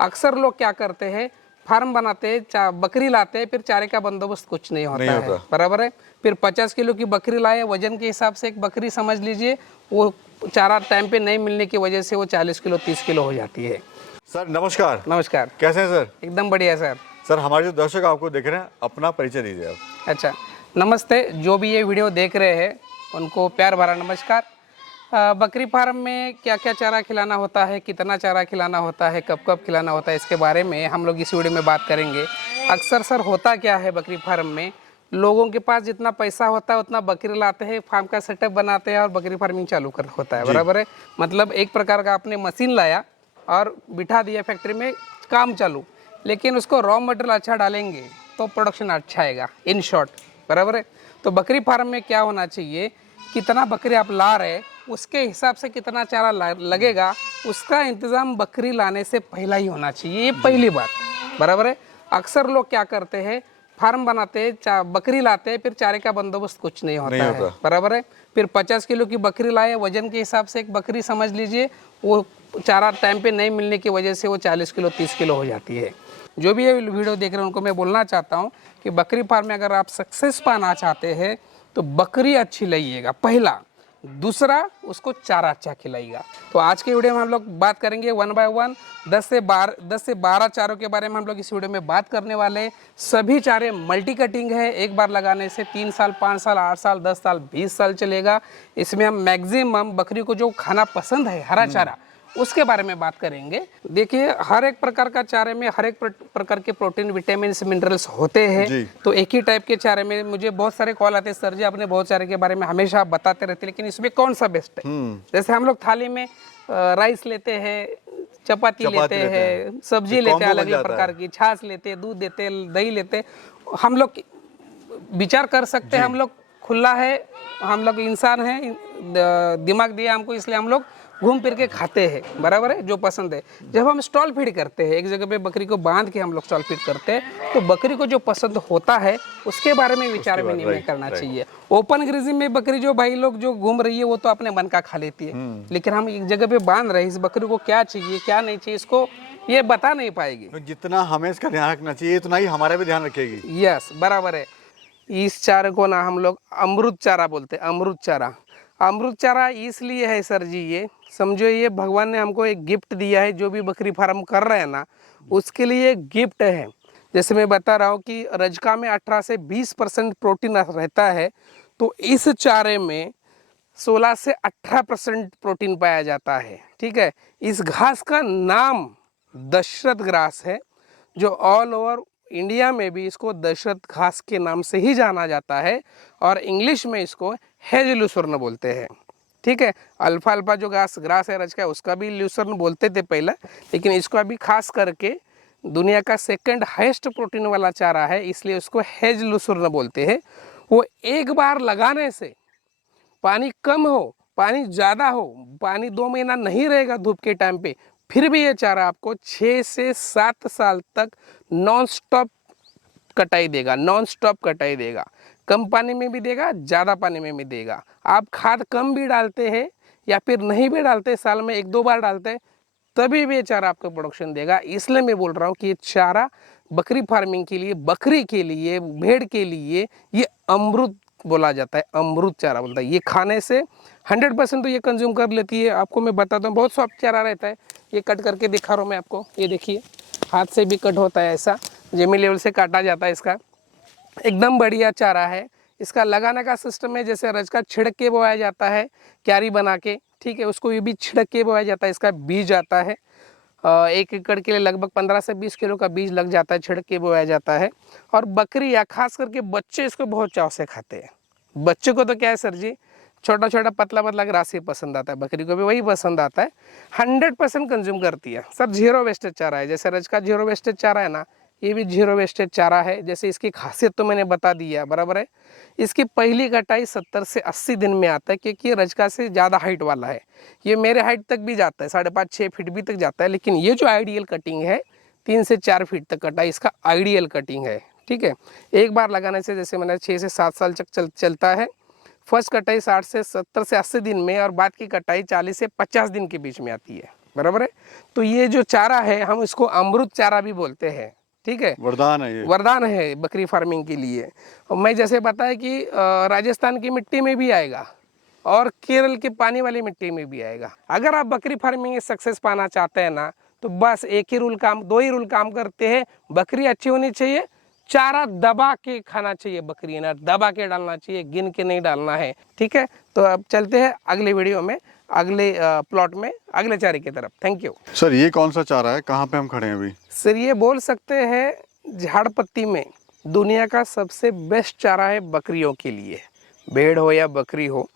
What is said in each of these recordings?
अक्सर लोग क्या करते हैं, फार्म बनाते हैं, बकरी लाते हैं, फिर चारे का बंदोबस्त कुछ नहीं होता है, बराबर है। फिर 50 किलो की बकरी लाए, वजन के हिसाब से एक बकरी समझ लीजिए, वो चारा टाइम पे नहीं मिलने की वजह से वो 40 किलो 30 किलो हो जाती है। सर नमस्कार। नमस्कार। कैसे हैं सर? एकदम बढ़िया सर। सर हमारे जो दर्शक आपको देख रहे हैं, अपना परिचय दीजिए आप। अच्छा, नमस्ते। जो भी ये वीडियो देख रहे हैं उनको प्यार भरा नमस्कार। बकरी फार्म में क्या क्या चारा खिलाना होता है, कितना चारा खिलाना होता है, कब कब खिलाना होता है, इसके बारे में हम लोग इस वीडियो में बात करेंगे। अक्सर सर होता क्या है बकरी फार्म में, लोगों के पास जितना पैसा होता है उतना बकरी लाते हैं, फार्म का सेटअप बनाते हैं और बकरी फार्मिंग चालू कर होता है, बराबर है। मतलब एक प्रकार का आपने मशीन लाया और बिठा दिया फैक्ट्री में, काम चालू। लेकिन उसको रॉ मटेरियल अच्छा डालेंगे तो प्रोडक्शन अच्छा आएगा, इन शॉर्ट, बराबर है। तो बकरी फार्म में क्या होना चाहिए, कितना बकरी आप ला रहे उसके हिसाब से कितना चारा लगेगा, उसका इंतज़ाम बकरी लाने से पहला ही होना चाहिए, ये पहली बात, बराबर है। अक्सर लोग क्या करते हैं, फार्म बनाते हैं, बकरी लाते हैं, फिर चारे का बंदोबस्त कुछ नहीं होता है, बराबर है। फिर 50 किलो की बकरी लाए, वजन के हिसाब से एक बकरी समझ लीजिए, वो चारा टाइम पे नहीं मिलने की वजह से वो 40 किलो 30 किलो हो जाती है। जो भी ये वीडियो देख रहे हैं उनको मैं बोलना चाहता हूँ कि बकरी फार्म में अगर आप सक्सेस पाना चाहते हैं तो बकरी अच्छी लाइएगा, पहला। दूसरा, उसको चारा अच्छा खिलाइएगा। तो आज के वीडियो में हम लोग बात करेंगे 1 बाय 1, 10 से 12 चारों के बारे में हम लोग इस वीडियो में बात करने वाले हैं। सभी चारे मल्टी कटिंग है, एक बार लगाने से 3 साल 5 साल 8 साल 10 साल 20 साल चलेगा। इसमें हम मैक्सिमम बकरी को जो खाना पसंद है, हरा चारा, उसके बारे में बात करेंगे। देखिए, हर एक प्रकार का चारे में हर एक प्रकार के प्रोटीन, विटामिन, मिनरल्स होते हैं। तो एक ही टाइप के चारे में मुझे बहुत सारे कॉल आते हैं, सर जी आपने बहुत चारे के बारे में हमेशा बताते रहते हैं, लेकिन इसमें कौन सा बेस्ट है। जैसे हम लोग थाली में राइस लेते हैं, चपाती लेते हैं, सब्जी लेते हैं, अलग अलग प्रकार की छाछ लेते हैं, दूध देते हैं, दही लेते हैं। हम लोग विचार कर सकते हैं, हम लोग खुला है, हम लोग इंसान हैं, दिमाग दिया हमको, इसलिए हम लोग घूम फिर के खाते हैं, बराबर है, जो पसंद है। जब हम स्टॉल फीड करते हैं, एक जगह पे बकरी को बांध के हम लोग स्टॉल फीड करते हैं, तो बकरी को जो पसंद होता है उसके बारे में विचार विनिमय करना चाहिए। ओपन ग्रेजिंग में बकरी जो भाई लोग जो घूम रही है वो तो अपने मन का खा लेती है, लेकिन हम एक जगह पे बांध रहे हैं, इस बकरी को क्या चाहिए क्या नहीं चाहिए इसको ये बता नहीं पाएगी। तो जितना हमें इसका ध्यान रखना चाहिए उतना ही हमारा भी ध्यान रखेगी। यस, बराबर है। इस चारे को ना हम लोग अमृत चारा बोलते हैं, अमृत चारा। अमृत चारा इसलिए है सर जी, ये समझो ये भगवान ने हमको एक गिफ्ट दिया है, जो भी बकरी फार्म कर रहे हैं ना उसके लिए एक गिफ्ट है। जैसे मैं बता रहा हूँ कि रजका में 18 से 20% प्रोटीन रहता है, तो इस चारे में 16 से 18% प्रोटीन पाया जाता है, ठीक है। इस घास का नाम दशरथ ग्रास है, जो ऑल ओवर इंडिया में भी इसको दशरथ घास के नाम से ही जाना जाता है, और इंग्लिश में इसको हेज लूसर्न बोलते हैं, ठीक है। अल्फा अल्फा जो ग्रास है रज का, उसका भी लूसर्न बोलते थे पहले, लेकिन इसको अभी खास करके दुनिया का सेकंड हाईएस्ट प्रोटीन वाला चारा है, इसलिए उसको हेज लूसर्न बोलते हैं। वो एक बार लगाने से, पानी कम हो पानी ज़्यादा हो, पानी 2 महीना नहीं रहेगा धूप के टाइम पे, फिर भी ये चारा आपको 6 से 7 साल तक नॉन स्टॉप कटाई देगा, नॉन स्टॉप कटाई देगा। कम पानी में भी देगा, ज़्यादा पानी में भी देगा। आप खाद कम भी डालते हैं या फिर नहीं भी डालते, साल में 1-2 बार डालते हैं, तभी भी ये चारा आपको प्रोडक्शन देगा। इसलिए मैं बोल रहा हूँ कि ये चारा बकरी फार्मिंग के लिए, बकरी के लिए, भेड़ के लिए ये अमृत बोला जाता है, अमृत चारा बोलता है। ये खाने से 100% तो ये कंज्यूम कर लेती है। आपको मैं बताता हूँ, बहुत सॉफ्ट चारा रहता है। ये कट करके दिखा रहा हूँ मैं आपको, ये देखिए, हाथ से भी कट होता है, ऐसा जेमी लेवल से काटा जाता है इसका। एकदम बढ़िया चारा है। इसका लगाने का सिस्टम है, जैसे रज का छिड़क के बोया जाता है क्यारी बना के, ठीक है, उसको ये भी छिड़क के बोया जाता है। इसका बीज आता है, 1 एकड़ के लिए लगभग 15 से 20 किलो का बीज लग जाता है, छिड़क के बोया जाता है। और बकरी या खास करके बच्चे इसको बहुत चाव से खाते हैं। बच्चे को तो क्या है सर जी, छोटा छोटा पतला पतला ग्रास ही पसंद आता है, बकरी को भी वही पसंद आता है। 100% कंज्यूम करती है सर। जीरो वेस्टेज चारा है, जैसे रज का जीरो वेस्टेज चारा है ना, ये भी जीरो वेस्टेज चारा है। जैसे इसकी खासियत तो मैंने बता दी है, बराबर है। इसकी पहली कटाई 70 से 80 दिन में आता है, क्योंकि ये रजका से ज़्यादा हाइट वाला है। ये मेरे हाइट तक भी जाता है, 5.5-6 फीट भी तक जाता है। लेकिन ये जो आइडियल कटिंग है 3 से 4 फीट तक कटाई इसका आइडियल कटिंग है, ठीक है। एक बार लगाने से, जैसे मैंने 6 से 7 साल तक चलता है। फर्स्ट कटाई 60 से 70 से 80 दिन में, और बाद की कटाई 40 से 50 दिन के बीच में आती है। बराबर है। तो ये जो चारा है हम इसको अमृत चारा भी बोलते हैं, ठीक है, वरदान है ये। वरदान है बकरी फार्मिंग के लिए। और मैं जैसे बताया कि राजस्थान की मिट्टी में भी आएगा और केरल के पानी वाली मिट्टी में भी आएगा। अगर आप बकरी फार्मिंग में सक्सेस पाना चाहते हैं ना, तो बस एक ही रूल काम, दो ही रूल काम करते हैं। बकरी अच्छी होनी चाहिए, चारा दबा के खाना चाहिए, बकरी ना दबा के डालना चाहिए, गिन के नहीं डालना है, ठीक है। तो अब चलते हैं अगले वीडियो में, अगले प्लॉट में, अगले चारे की तरफ। थैंक यू सर ये कौन सा चारा है, कहाँ पे हम खड़े हैं अभी? सर। ये बोल सकते हैं झाड़ पत्ती में दुनिया का सबसे बेस्ट चारा है बकरियों के लिए, भेड़ हो या बकरी हो।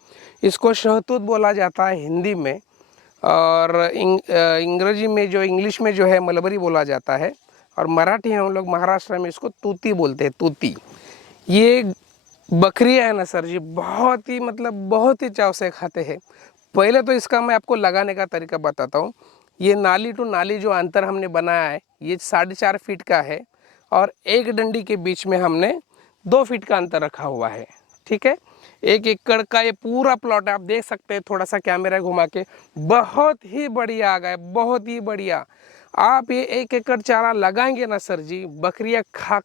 इसको शहतूत बोला जाता है हिंदी में, और अंग्रेजी में जो, इंग्लिश में जो है मलबरी बोला जाता है, और मराठी में हम लोग महाराष्ट्र में इसको तूती बोलते हैं, तूती। ये बकरियां है ना सर जी, बहुत ही मतलब बहुत ही चाव से खाते हैं। पहले तो इसका मैं आपको लगाने का तरीका बताता हूँ। ये नाली टू नाली जो अंतर हमने बनाया है, ये 4.5 फीट का है, और एक डंडी के बीच में हमने 2 फीट का अंतर रखा हुआ है, ठीक है। 1 एकड़ का ये पूरा प्लॉट है, आप देख सकते हैं, थोड़ा सा कैमरा घुमा के। बहुत ही बढ़िया आ गया, बहुत ही बढ़िया। आप ये 1 एकड़ चारा लगाएंगे ना सर जी, बकरियां खा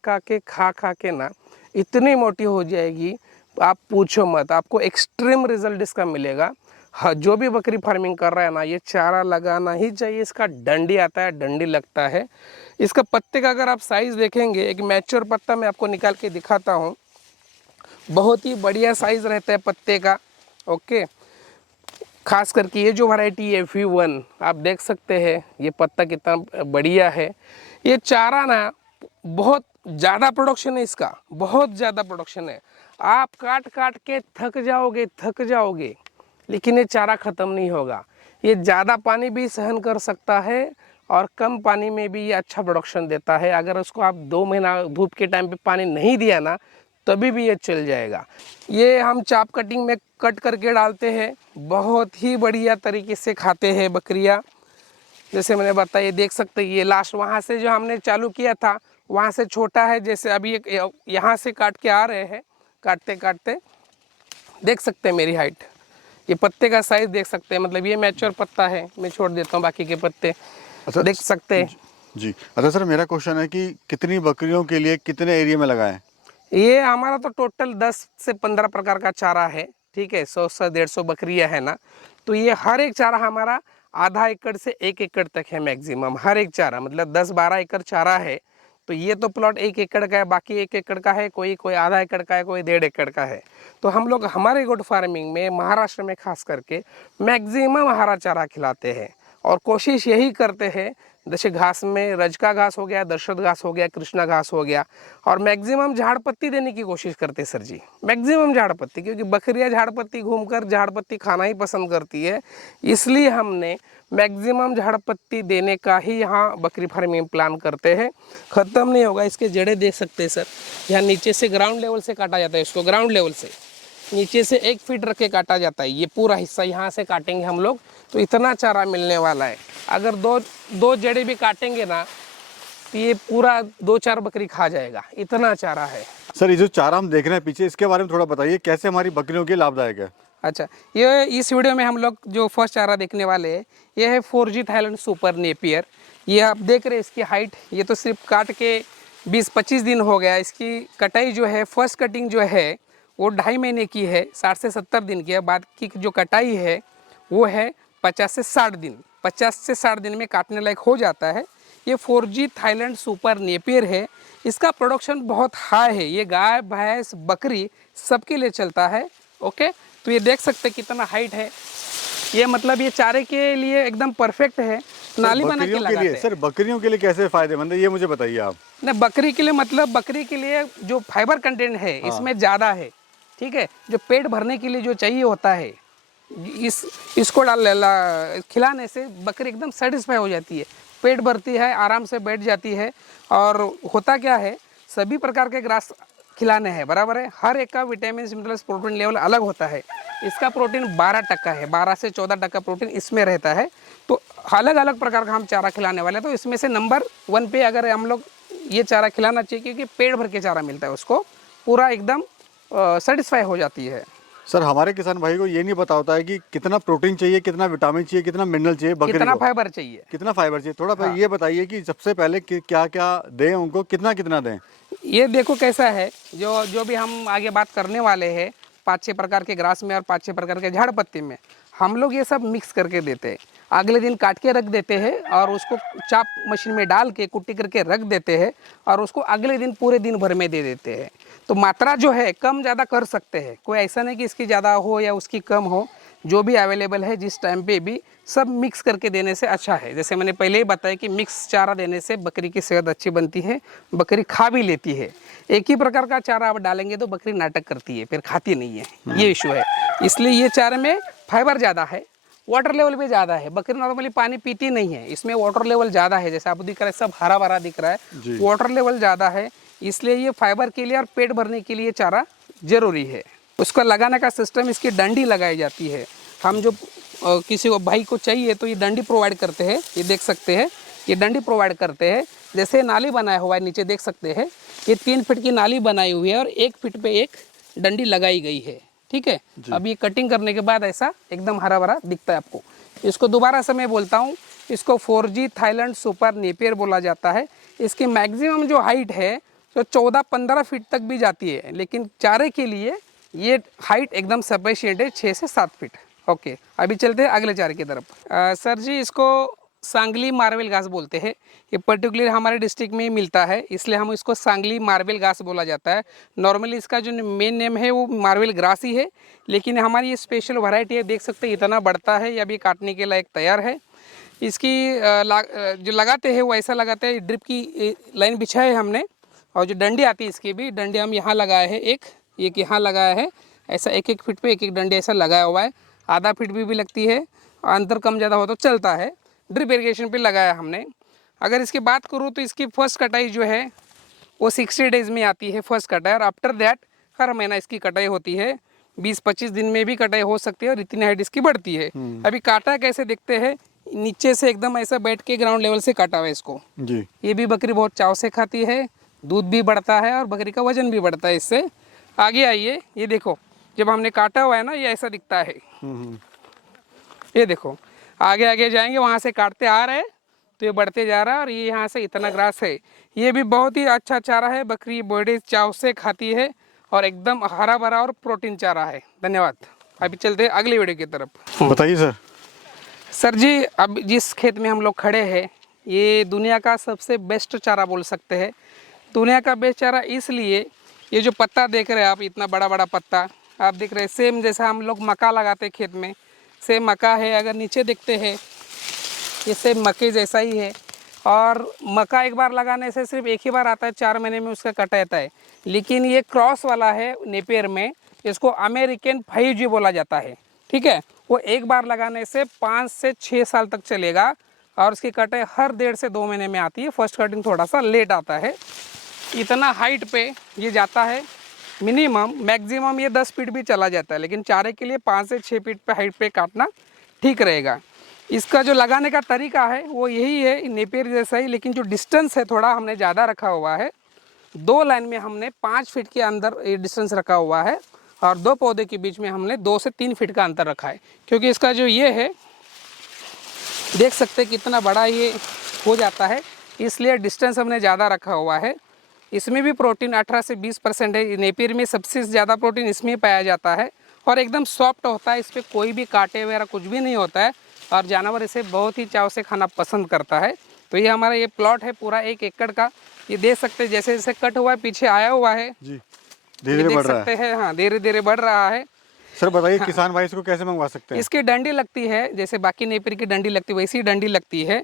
खा के ना इतनी मोटी हो जाएगी, आप पूछो मत। आपको एक्सट्रीम रिजल्ट इसका मिलेगा। हाँ, जो भी बकरी फार्मिंग कर रहा है ना, ये चारा लगाना ही चाहिए। इसका डंडी आता है, डंडी लगता है। इसका पत्ते का अगर आप साइज़ देखेंगे, एक मैच्योर पत्ता मैं आपको निकाल के दिखाता हूँ, बहुत ही बढ़िया साइज़ रहता है पत्ते का, ओके। खास करके ये जो वैरायटी है FV1, आप देख सकते हैं ये पत्ता कितना बढ़िया है। ये चारा ना बहुत ज़्यादा प्रोडक्शन है इसका, बहुत ज़्यादा प्रोडक्शन है। आप काट काट के थक जाओगे, लेकिन ये चारा ख़त्म नहीं होगा। ये ज़्यादा पानी भी सहन कर सकता है, और कम पानी में भी ये अच्छा प्रोडक्शन देता है। अगर उसको आप 2 महीना धूप के टाइम पे पानी नहीं दिया ना, तभी भी ये चल जाएगा। ये हम चाप कटिंग में कट करके डालते हैं, बहुत ही बढ़िया तरीके से खाते हैं बकरियां। जैसे मैंने बताया, ये देख सकते हैं, ये लास्ट वहाँ से जो हमने चालू किया था वहाँ से छोटा है। जैसे अभी एक यहाँ से काट के आ रहे हैं, काटते काटते देख सकते हैं मेरी हाइट। ये पत्ते का साइज देख सकते हैं, मतलब ये मैच्योर पत्ता है, मैं छोड़ देता हूँ बाकी के पत्ते। अच्छा, देख सकते हैं जी। अच्छा सर, मेरा क्वेश्चन है कि कितनी बकरियों के लिए कितने एरिया में लगाएं? ये हमारा तो टोटल 10 से 15 प्रकार का चारा है, ठीक है। 100 से 150 बकरियां है ना, तो ये हर एक चारा हमारा आधा एकड़ से 1 एकड़ तक है मैक्सिमम। हर एक चारा मतलब 10-12 एकड़ चारा है। तो ये तो प्लॉट 1 एकड़ का है, बाकी 1 एकड़ का है, कोई कोई आधा एकड़ का है, कोई 1.5 एकड़ का है। तो हम लोग हमारे गोट फार्मिंग में महाराष्ट्र में खास करके मैक्सिमम हरा चारा खिलाते हैं, और कोशिश यही करते हैं, जैसे घास में रजका घास हो गया, दशरथ घास हो गया, कृष्णा घास हो गया, और मैक्सिमम झाड़ पत्ती देने की कोशिश करते हैं सर जी, मैक्सिमम झाड़ पत्ती, क्योंकि बकरियां झाड़ पत्ती घूमकर झाड़ पत्ती खाना ही पसंद करती है। इसलिए हमने मैक्सिमम झाड़ पत्ती देने का ही यहाँ बकरी फार्मिंग प्लान करते हैं। ख़त्म नहीं होगा। इसके जड़ें देख सकते हैं सर, यहाँ नीचे से ग्राउंड लेवल से काटा जाता है इसको, ग्राउंड लेवल से नीचे से 1 फीट रख के काटा जाता है। ये पूरा हिस्सा यहाँ से काटेंगे हम लोग, तो इतना चारा मिलने वाला है। अगर दो जड़ें भी काटेंगे ना, तो ये पूरा 2-4 बकरी खा जाएगा, इतना चारा है। सर ये जो चारा हम देख रहे हैं पीछे, इसके बारे में थोड़ा बताइए, कैसे हमारी बकरियों के लिए लाभदायक है? अच्छा, ये इस वीडियो में हम लोग जो फर्स्ट चारा देखने वाले हैं, ये है 4G थाईलैंड सुपर नेपियर। ये आप देख रहे हैं इसकी हाइट, ये तो सिर्फ काट के 20-25 दिन हो गया। इसकी कटाई जो है, फर्स्ट कटिंग जो है वो 2.5 महीने की है, 60 से 70 दिन की है। बाद की जो कटाई है वो है 50 से 60 दिन, 50 से 60 दिन में काटने लायक हो जाता है। ये 4G थाईलैंड सुपर नेपियर है। इसका प्रोडक्शन बहुत हाई है, ये गाय भैंस बकरी सबके लिए चलता है, ओके। तो ये देख सकते हैं कितना हाइट है, ये मतलब ये चारे के लिए एकदम परफेक्ट है। नाली बना के लगाते हैं। सर बकरियों के लिए कैसे फायदेमंद है, ये मुझे बताइए आप। नहीं, बकरी के लिए मतलब बकरी के लिए जो फाइबर कंटेंट है इसमें ज़्यादा है, ठीक है। जो पेट भरने के लिए जो चाहिए होता है, इसको खिलाने से बकरी एकदम सेटिस्फाई हो जाती है, पेट भरती है, आराम से बैठ जाती है। और होता क्या है, सभी प्रकार के ग्रास खिलाने हैं, बराबर है। हर एक का विटामिन मिनरल्स प्रोटीन लेवल अलग होता है। इसका प्रोटीन 12% है, 12 से 14% प्रोटीन इसमें रहता है। तो अलग अलग प्रकार का हम चारा खिलाने वाले हैं। तो इसमें से नंबर 1 पे अगर हम लोग ये चारा खिलाना चाहिए, क्योंकि पेट भर के चारा मिलता है, उसको पूरा एकदम सेटिस्फाई हो जाती है। सर हमारे किसान भाई को ये नहीं पता होता है कि कितना प्रोटीन चाहिए, कितना विटामिन चाहिए, कितना मिनरल चाहिए बकरी कितना को, फाइबर चाहिए। कितना फाइबर चाहिए। थोड़ा हाँ। ये बताइए कि सबसे पहले क्या क्या दें उनको, कितना कितना दें। ये देखो कैसा है, जो जो भी हम आगे बात करने वाले हैं, 5-6 प्रकार के ग्रास में और 5-6 प्रकार के झाड़ पत्ती में हम लोग ये सब मिक्स करके देते हैं। अगले दिन काट के रख देते हैं और उसको चाप मशीन में डाल के कुट्टी करके रख देते हैं और उसको अगले दिन पूरे दिन भर में दे देते हैं। तो मात्रा जो है कम ज़्यादा कर सकते हैं, कोई ऐसा नहीं कि इसकी ज़्यादा हो या उसकी कम हो, जो भी अवेलेबल है जिस टाइम पे भी सब मिक्स करके देने से अच्छा है। जैसे मैंने पहले ही बताया कि मिक्स चारा देने से बकरी की सेहत अच्छी बनती है, बकरी खा भी लेती है। एक ही प्रकार का चारा आप डालेंगे तो बकरी नाटक करती है, फिर खाती नहीं है, ये इशू है। इसलिए ये चारे में फाइबर ज़्यादा है, वाटर लेवल भी ज़्यादा है। बकरी नॉर्मली पानी पीती नहीं है, इसमें वाटर लेवल ज़्यादा है। जैसे आपको दिख रहा है सब हरा भरा दिख रहा है, वाटर लेवल ज़्यादा है, इसलिए ये फाइबर के लिए और पेट भरने के लिए चारा जरूरी है। उसको लगाने का सिस्टम, इसकी डंडी लगाई जाती है। हम जो किसी को भाई को चाहिए तो ये डंडी प्रोवाइड करते हैं, ये देख सकते हैं, ये डंडी प्रोवाइड करते हैं। जैसे नाली बनाया हुआ है नीचे देख सकते हैं, ये 3 फीट की नाली बनाई हुई है और 1 फीट पे एक डंडी लगाई गई है। ठीक है, अब ये कटिंग करने के बाद ऐसा एकदम हरा भरा दिखता है आपको। इसको दोबारा से मैं बोलता हूँ, इसको 4G थाईलैंड सुपर नेपियर बोला जाता है। इसकी मैक्सिमम जो हाइट है तो 14-15 फीट तक भी जाती है, लेकिन चारे के लिए ये हाइट एकदम सफिशिएंट है, 6 से 7 फीट। ओके, अभी चलते हैं अगले चारे की तरफ। सर जी, इसको सांगली मार्बल घास बोलते हैं। ये पर्टिकुलर हमारे डिस्ट्रिक्ट में ही मिलता है, इसलिए हम इसको सांगली मार्बल घास बोला जाता है। नॉर्मली इसका जो मेन नेम है वो मार्बल ग्रास ही है, लेकिन हमारी ये स्पेशल वैरायटी है। देख सकते हैं इतना बढ़ता है, ये अभी काटने के लायक तैयार है। इसकी जो लगाते हैं वो ऐसा लगाते हैं, ड्रिप की लाइन बिछाई है हमने, और जो डंडी आती है इसकी भी डंडी हम यहाँ लगाए हैं, एक यहाँ लगाया है। ऐसा 1-1 फीट पे 1-1 डंडी ऐसा लगाया हुआ है। आधा फीट भी लगती है, अंतर कम ज़्यादा हो तो चलता है। ड्रिप इरिगेशन पे लगाया हमने। अगर इसकी बात करूँ तो इसकी फर्स्ट कटाई जो है वो 60 डेज़ में आती है फर्स्ट कटाई, और आफ्टर दैट हर महीना इसकी कटाई होती है। 20-25 दिन में भी कटाई हो सकती है और इतनी हाइट इसकी बढ़ती है। अभी काटा कैसे देखते हैं, नीचे से एकदम ऐसा बैठ के ग्राउंड लेवल से काटा हुआ है इसको जी। ये भी बकरी बहुत चाव से खाती है, दूध भी बढ़ता है और बकरी का वजन भी बढ़ता है इससे। आगे आइए, ये देखो जब हमने काटा हुआ है ना, ये ऐसा दिखता है। ये देखो आगे आगे जाएंगे, वहाँ से काटते आ रहे हैं तो ये बढ़ते जा रहा है, और ये यहाँ से इतना ग्रास है। ये भी बहुत ही अच्छा चारा है, बकरी बड़े चाव से खाती है और एकदम हरा भरा और प्रोटीन चारा है। धन्यवाद। अभी चलते हैं अगली वीडियो की तरफ। बताइए सर। सर जी, अब जिस खेत में हम लोग खड़े हैं ये दुनिया का सबसे बेस्ट चारा बोल सकते हैं। दुनिया का बेस्ट चारा इसलिए, ये जो पत्ता देख रहे हैं आप, इतना बड़ा बड़ा पत्ता आप देख रहे हैं, सेम जैसा हम लोग मक्का लगाते हैं खेत में, सेम मक्का है। अगर नीचे देखते हैं ये सेम मक्के जैसा ही है, और मक्का एक बार लगाने से सिर्फ एक ही बार आता है, 4 महीने में उसका कट आता है। लेकिन ये क्रॉस वाला है नेपियर में, इसको अमेरिकन 5G बोला जाता है। ठीक है, वो एक बार लगाने से 5 से 6 साल तक चलेगा, और उसकी कटाई हर 1.5 से 2 महीने में आती है। फर्स्ट कटिंग थोड़ा सा लेट आता है। इतना हाइट पे ये जाता है, मिनिमम मैक्सिमम ये 10 फीट भी चला जाता है, लेकिन चारे के लिए 5 से 6 फीट पे हाइट पे काटना ठीक रहेगा। इसका जो लगाने का तरीका है वो यही है, नेपियर जैसा ही, लेकिन जो डिस्टेंस है थोड़ा हमने ज़्यादा रखा हुआ है। 2 लाइन में हमने 5 फीट के अंदर ये डिस्टेंस रखा हुआ है, और 2 पौधे के बीच में हमने 2 से 3 फीट का अंतर रखा है, क्योंकि इसका जो ये है देख सकते हैं कितना बड़ा ये हो जाता है, इसलिए डिस्टेंस हमने ज़्यादा रखा हुआ है। इसमें भी प्रोटीन 18 से 20% है। नेपियर में सबसे ज़्यादा प्रोटीन इसमें पाया जाता है, और एकदम सॉफ्ट होता है, इस पर कोई भी कांटे वगैरह कुछ भी नहीं होता है, और जानवर इसे बहुत ही चाव से खाना पसंद करता है। तो ये हमारा ये प्लॉट है पूरा 1 एकड़ का, ये देख सकते हैं जैसे जैसे कट हुआ है पीछे आया हुआ है जी, धीरे धीरे बढ़ रहा है। है, हाँ धीरे धीरे बढ़ रहा है। सर बताइए किसान भाई इसको कैसे मंगवा सकते हैं। इसकी डंडी लगती है, जैसे बाकी नेपियर की डंडी लगती है वैसी डंडी लगती है।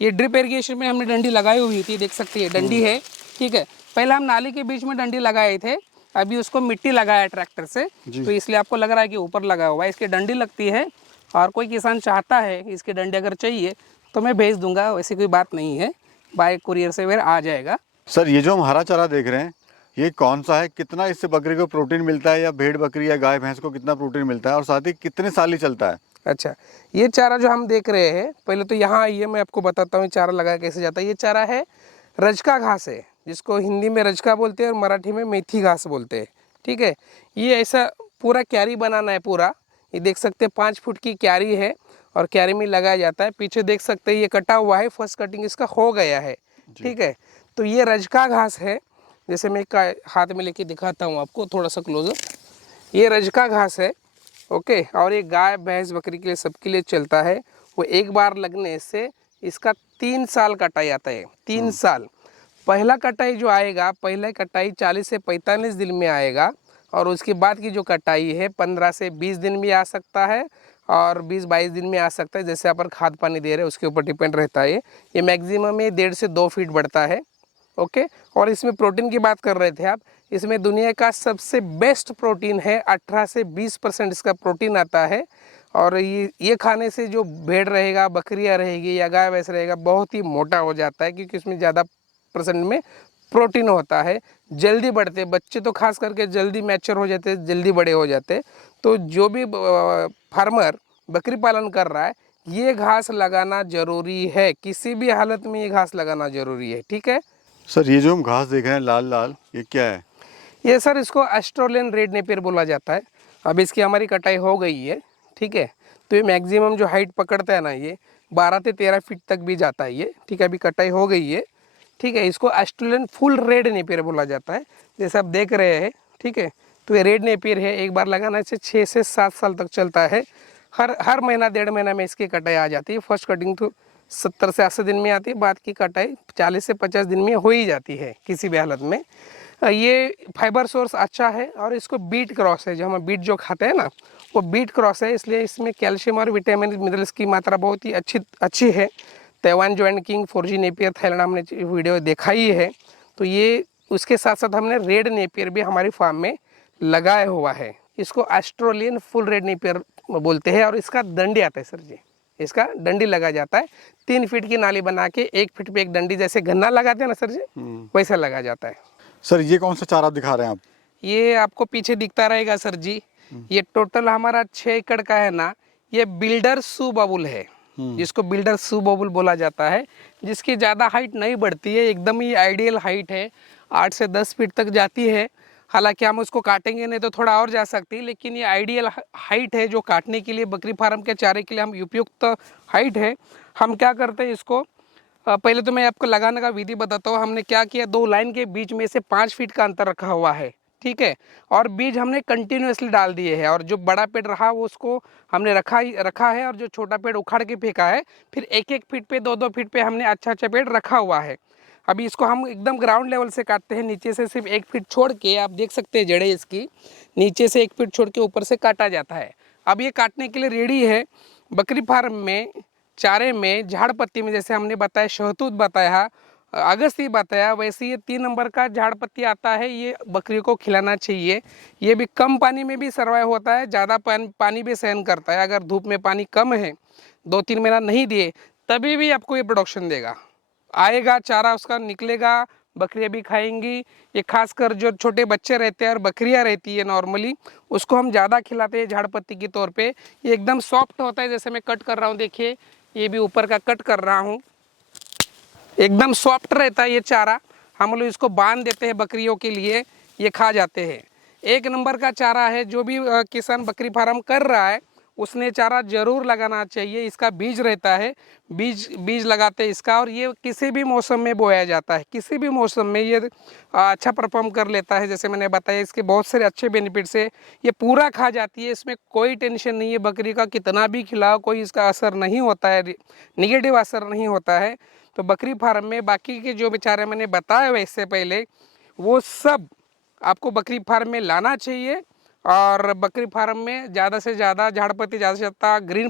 ये ड्रिप इरिगेशन में हमने डंडी लगाई हुई थी, देख सकते हैं डंडी है। ठीक है, पहले हम नाली के बीच में डंडी लगाए थे, अभी उसको मिट्टी लगाया ट्रैक्टर से, तो इसलिए आपको लग रहा है कि ऊपर लगा हुआ है। इसकी डंडी लगती है, और कोई किसान चाहता है इसकी डंडी अगर चाहिए तो मैं भेज दूंगा, वैसी कोई बात नहीं है, बाय कुरियर से वेर आ जाएगा। सर ये जो हम हरा चारा देख रहे हैं ये कौन सा है, कितना इससे बकरी को प्रोटीन मिलता है, या भेड़ बकरी या गाय भैंस को कितना प्रोटीन मिलता है, और साथ ही कितने साल ही चलता है। अच्छा, ये चारा जो हम देख रहे हैं, पहले तो यहाँ आइए मैं आपको बताता हूँ चारा लगाया कैसे जाता है। ये चारा है रजका घास है, जिसको हिंदी में रजका बोलते हैं और मराठी में मेथी घास बोलते हैं। ठीक है, ये ऐसा पूरा क्यारी बनाना है पूरा। ये देख सकते हैं 5 फुट की क्यारी है और क्यारी में लगाया जाता है। पीछे देख सकते हैं ये कटा हुआ है, फर्स्ट कटिंग इसका हो गया है, ठीक है। तो ये रजका घास है, जैसे मैं हाथ में लेके दिखाता हूँ आपको थोड़ा सा क्लोजर। ये रजका घास है, ओके। और ये गाय भैंस बकरी के लिए सबके लिए चलता है। वो एक बार लगने से इसका 3 साल कटाई आता है, 3 साल। पहला कटाई जो आएगा, पहला कटाई 40 से 45 दिन में आएगा और उसके बाद की जो कटाई है 15 से 20 दिन भी आ सकता है और 20-22 दिन में आ सकता है, जैसे अपन खाद पानी दे रहे हैं उसके ऊपर डिपेंड रहता है। ये मैक्सिमम ये 1.5 से 2 फीट बढ़ता है, ओके। और इसमें प्रोटीन की बात कर रहे थे आप, इसमें दुनिया का सबसे बेस्ट प्रोटीन है, 18 से 20% इसका प्रोटीन आता है। और ये खाने से जो भेड़ रहेगा, बकरियां रहेगी या गाय भैंस रहेगा, बहुत ही मोटा हो जाता है, क्योंकि इसमें ज़्यादा परसेंट में प्रोटीन होता है। जल्दी बढ़ते बच्चे तो खास करके जल्दी मैच्योर हो जाते, जल्दी बड़े हो जाते। तो जो भी फार्मर बकरी पालन कर रहा है, ये घास लगाना ज़रूरी है, किसी भी हालत में ये घास लगाना ज़रूरी है, ठीक है। सर ये जो हम घास देख रहे हैं लाल लाल, ये क्या है? ये सर इसको ऑस्ट्रेलियन रेड नेपियर बोला जाता है। अब इसकी हमारी कटाई हो गई है, ठीक है। तो ये मैक्सिमम जो हाइट पकड़ता है ना, ये 12 से 13 फीट तक भी जाता है ये, ठीक है। अभी कटाई हो गई है, ठीक है। इसको ऑस्ट्रेलियन फुल रेड नेपियर बोला जाता है, जैसे आप देख रहे हैं, ठीक है। तो ये रेड नेपियर है, एक बार लगाना से 6 से 7 साल तक चलता है। हर महीना 1.5 महीना में इसकी कटाई आ जाती है। फर्स्ट कटिंग तो 70 से 80 दिन में आती है, बाद की कटाई 40 से 50 दिन में हो ही जाती है किसी भी हालत में। ये फाइबर सोर्स अच्छा है और इसको बीट क्रॉस है, जो हम बीट जो खाते हैं ना, वो बीट क्रॉस है, इसलिए इसमें कैल्शियम और विटामिन मिनरल्स की मात्रा बहुत ही अच्छी है। Taiwan joint king 4G Napier Thailand हमने वीडियो देखा ही है। तो ये उसके साथ साथ हमने रेड नेपियर भी हमारी फार्म में लगाया हुआ है। इसको ऑस्ट्रेलियन फुल रेड नेपियर बोलते हैं और इसका डंडी आता है सर जी, इसका डंडी लगा जाता है। 3 फीट की नाली बना के 1 फीट पे एक डंडी, जैसे गन्ना लगाते हैं ना सर जी, वैसा लगा जाता है। सर ये कौन सा चारा दिखा रहे हैं आप? ये आपको पीछे दिखता रहेगा सर जी, ये टोटल हमारा 6 एकड़ का है ना, ये बिल्डर सू बबुल है, जिसको बिल्डर सू बबुल बोला जाता है, जिसकी ज़्यादा हाइट नहीं बढ़ती है, एकदम ही आइडियल हाइट है, 8 से 10 फीट तक जाती है। हालांकि हम उसको काटेंगे नहीं तो थोड़ा और जा सकती है, लेकिन ये आइडियल हाइट है जो काटने के लिए, बकरी फार्म के चारे के लिए हम उपयुक्त हाइट है। हम क्या करते हैं इसको, पहले तो मैं आपको लगाने का विधि बताता हूँ। हमने क्या किया, 2 लाइन के बीच में से 5 फीट का अंतर रखा हुआ है, ठीक है। और बीज हमने कंटिन्यूसली डाल दिए हैं, और जो बड़ा पेड़ रहा वो उसको हमने रखा है, और जो छोटा पेड़ उखाड़ के फेंका है। फिर 1-1 फीट पे 2-2 फीट पे हमने अच्छा पेड़ रखा हुआ है। अभी इसको हम एकदम ग्राउंड लेवल से काटते हैं, नीचे से सिर्फ 1 फीट छोड़ के, आप देख सकते हैं जड़ें इसकी, नीचे से 1 फीट छोड़ के ऊपर से काटा जाता है। अब ये काटने के लिए रेडी है। बकरी फार्म में चारे में, झाड़ पत्ती में, जैसे हमने बताया शहतूत बताया, अगस्ती बताया, वैसे ये 3 नंबर का झाड़ पत्ती आता है, ये बकरी को खिलाना चाहिए। ये भी कम पानी में भी सर्वाइव होता है, ज़्यादा पानी भी सहन करता है। अगर धूप में पानी कम है, 2-3 महीना नहीं दिए, तभी भी आपको ये प्रोडक्शन देगा, आएगा चारा उसका निकलेगा, बकरियां भी खाएंगी। ये खासकर जो छोटे बच्चे रहते हैं और बकरियां रहती है नॉर्मली, उसको हम ज़्यादा खिलाते हैं झाड़ पत्ती के तौर पे। ये एकदम सॉफ्ट होता है, जैसे मैं कट कर रहा हूँ, देखिए ये भी ऊपर का कट कर रहा हूँ, एकदम सॉफ्ट रहता है ये चारा। हम लोग इसको बांध देते हैं बकरियों के लिए, ये खा जाते हैं। 1 नंबर का चारा है। जो भी किसान बकरी फार्म कर रहा है उसने चारा जरूर लगाना चाहिए। इसका बीज रहता है, बीज लगाते हैं इसका, और ये किसी भी मौसम में बोया जाता है, किसी भी मौसम में ये अच्छा परफॉर्म कर लेता है। जैसे मैंने बताया, इसके बहुत सारे अच्छे बेनिफिट्स है, ये पूरा खा जाती है, इसमें कोई टेंशन नहीं है। बकरी का कितना भी खिलाओ, कोई इसका असर नहीं होता है, निगेटिव असर नहीं होता है। तो बकरी फार्म में बाकी के जो बेचारे मैंने बताया वैसे पहले, वो सब आपको बकरी फार्म में लाना चाहिए। और बकरी फार्म में ज़्यादा से ज़्यादा झाड़ पत्ती, ज़्यादा से ज़्यादा ग्रीन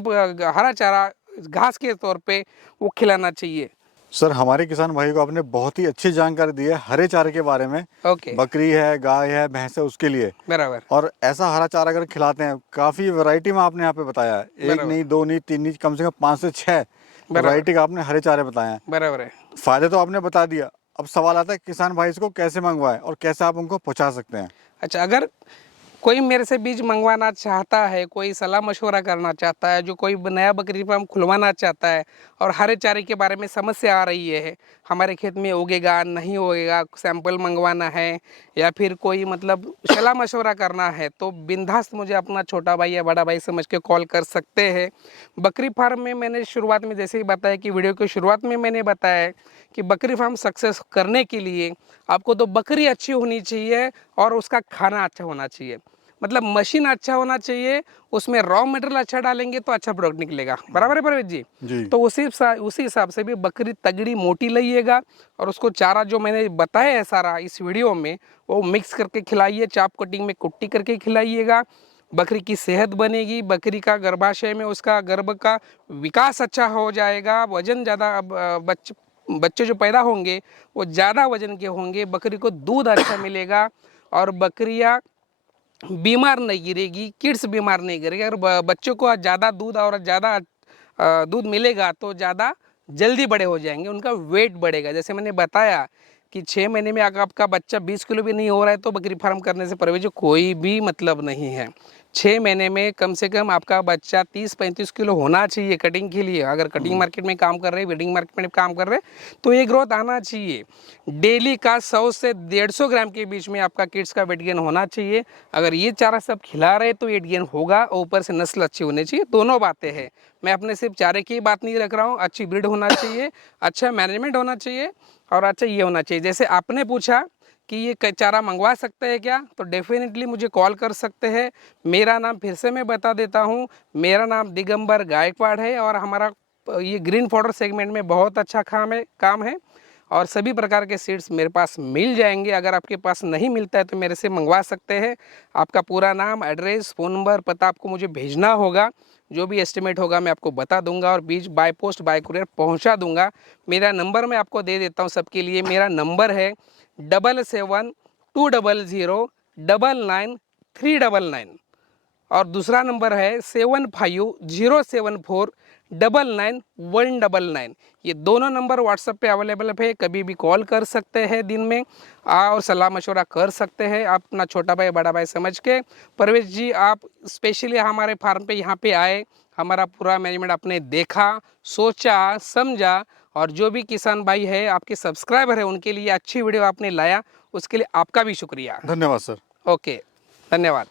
हरा चारा घास के तौर पे वो खिलाना चाहिए। सर हमारे किसान भाई को आपने बहुत ही अच्छी जानकारी दी है हरे चारे के बारे में। ओके, बकरी है, गाय है, भैंस है, उसके लिए बराबर। और ऐसा हरा चारा अगर खिलाते हैं, काफ़ी वैरायटी में आपने यहाँ पे बताया है, 1 नहीं 2 नहीं 3 नहीं, कम से कम 5 से 6 वैरायटी का आपने हरे चारे बताए हैं। बराबर है। फायदे तो आपने बता दिया। अब सवाल आता है किसान भाई इसको कैसे मंगवाएं और कैसे आप उनको पहुंचा सकते हैं? अच्छा, अगर कोई मेरे से बीज मंगवाना चाहता है, कोई सलाह मशवरा करना चाहता है, जो कोई नया बकरी फार्म खुलवाना चाहता है और हरे चारे के बारे में समस्या आ रही है, हमारे खेत में उगेगा नहीं उगेगा, सैंपल मंगवाना है या फिर कोई मतलब सलाह मशवरा करना है, तो बिंदास मुझे अपना छोटा भाई या बड़ा भाई समझ के कॉल कर सकते हैं। बकरी फार्म में मैंने शुरुआत में जैसे ही बताया कि वीडियो की शुरुआत में मैंने बताया कि बकरी फार्म सक्सेस करने के लिए आपको तो बकरी अच्छी होनी चाहिए और उसका खाना अच्छा होना चाहिए, मतलब मशीन अच्छा होना चाहिए, उसमें रॉ मटेरियल अच्छा डालेंगे तो अच्छा प्रोडक्ट निकलेगा। बराबर है परवेज जी? जी। तो उसी हिसाब से भी बकरी तगड़ी मोटी लाइएगा और उसको चारा जो मैंने बताया है सारा इस वीडियो में वो मिक्स करके खिलाइए, चाप कटिंग में कुट्टी करके खिलाइएगा। बकरी की सेहत बनेगी, बकरी का गर्भाशय में उसका गर्भ का विकास अच्छा हो जाएगा, वजन ज़्यादा बच्चे जो पैदा होंगे वो ज़्यादा वजन के होंगे, बकरी को दूध अच्छा मिलेगा और बकरियाँ बीमार नहीं गिरेगी, किड्स बीमार नहीं गिरेगी। अगर बच्चों को ज़्यादा दूध और ज़्यादा दूध मिलेगा तो ज़्यादा जल्दी बड़े हो जाएंगे, उनका वेट बढ़ेगा। जैसे मैंने बताया कि 6 महीने में अगर आपका बच्चा 20 किलो भी नहीं हो रहा है तो बकरी फार्म करने से परवेज कोई भी मतलब नहीं है। 6 महीने में कम से कम आपका बच्चा 30-35 किलो होना चाहिए कटिंग के लिए। अगर कटिंग मार्केट में काम कर रहे हैं, ब्रीडिंग मार्केट में काम कर रहे हैं तो ये ग्रोथ आना चाहिए। डेली का 100 से 150 ग्राम के बीच में आपका किड्स का वेट गेन होना चाहिए। अगर ये चारा सब खिला रहे तो वेट गेन होगा और ऊपर से नस्ल अच्छी होनी चाहिए। दोनों बातें हैं, मैं अपने सिर्फ चारे की बात नहीं रख रहा हूँ, अच्छी ब्रीड होना चाहिए, अच्छा मैनेजमेंट होना चाहिए और अच्छा ये होना चाहिए। जैसे आपने पूछा कि ये चारा मंगवा सकते हैं क्या, तो डेफिनेटली मुझे कॉल कर सकते हैं। मेरा नाम फिर से मैं बता देता हूँ, मेरा नाम दिगंबर गायकवाड़ है और हमारा ये ग्रीन फॉडर सेगमेंट में बहुत अच्छा काम है और सभी प्रकार के सीड्स मेरे पास मिल जाएंगे। अगर आपके पास नहीं मिलता है तो मेरे से मंगवा सकते हैं। आपका पूरा नाम, एड्रेस, फ़ोन नंबर, पता आपको मुझे भेजना होगा। जो भी एस्टिमेट होगा मैं आपको बता दूंगा और बीज बाय पोस्ट बाय कुरियर पहुंचा दूंगा। मेरा नंबर मैं आपको दे देता हूं सबके लिए। मेरा नंबर है 77-200-99-399 और दूसरा नंबर है 75-074-99-199। ये दोनों नंबर व्हाट्सएप पे अवेलेबल है, कभी भी कॉल कर सकते हैं दिन में और सलाह मशवरा कर सकते हैं आप अपना छोटा भाई बड़ा भाई समझ के। परवेश जी आप स्पेशली हमारे फार्म पे यहाँ पे आए, हमारा पूरा मैनेजमेंट आपने देखा, सोचा, समझा और जो भी किसान भाई है आपके सब्सक्राइबर है उनके लिए अच्छी वीडियो आपने लाया, उसके लिए आपका भी शुक्रिया। धन्यवाद सर। ओके, धन्यवाद।